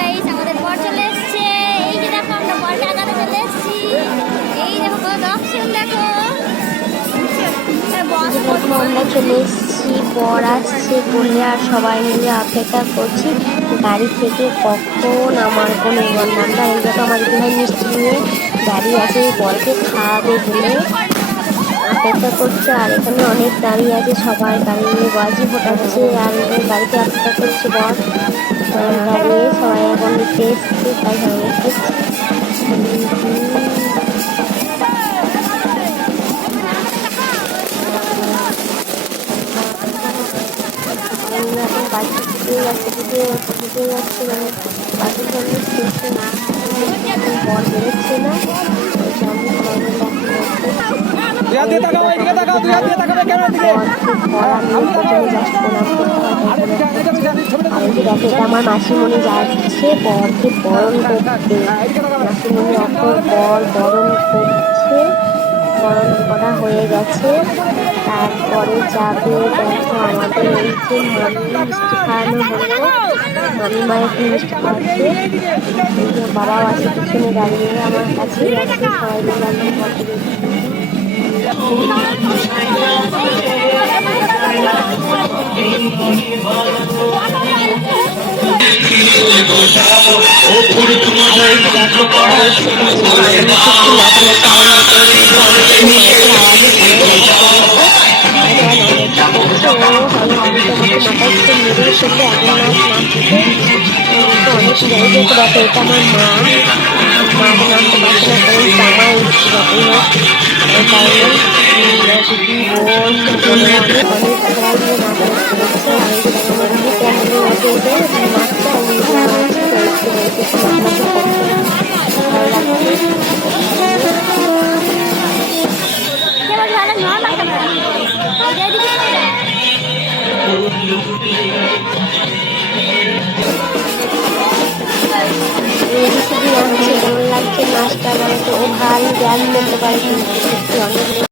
Guys, আমাদের বর চলে এসছে। এই যে দেখো, আমরা বর কাকাতে চলে এসছি। এই দেখো কত অপশন দেখো। আমরা চলে এসেছি, বর আসছে বলে আর সবাই মিলে অপেক্ষা করছি গাড়ি থেকে কখন আমার কোনো বন্ধনটা। এই দেখো আমার দিদিভাই মিষ্টি নিয়ে গাড়ি আছে বরকে খাওয়াবে বলে অপেক্ষা করছে। আর এখানে অনেক দাঁড়িয়ে আছে, সবাই গাড়ি নিয়ে বাজি ফোটাচ্ছে আর গাড়িতে অপেক্ষা করছে বর দাঁড়িয়ে। সবাই এখন নিতে এসছে, তাই সবাই এসেছে। এখন বাড়ি দিতে যাচ্ছে, দিতে যাচ্ছে মানে বাড়ির সামনে স্টেশন বর বেরোচ্ছে না, ওই সামনে সবাই মিলে আমার মাসিমণি যাচ্ছে বরকে বরণ করতে। মাসিমণি এখন বরণ করছে, বরণ করা হয়ে গেছে। তারপরে যাবে দেখো আমাদের এই যে মামি মিষ্টি খাওয়ানো হলো, মামি মায়ের মিষ্টি খাওয়াচ্ছে। বাবাও আছে পিছনে দাঁড়িয়ে আমার কাছে আছে, সবাই মিলে এখন বসে দেখছি। এটা আমার মা, মাকে নামতে পারছে না, কারণ জামাই উঠছে যতই হোক। এই কারণে দিদি বোন বোনেরা অনেক সবাই মিলে নাচা কেমন লাগছে নাচটা বলতো। ও ভারী জ্ঞান বলতে পারে কিন্তু অনেক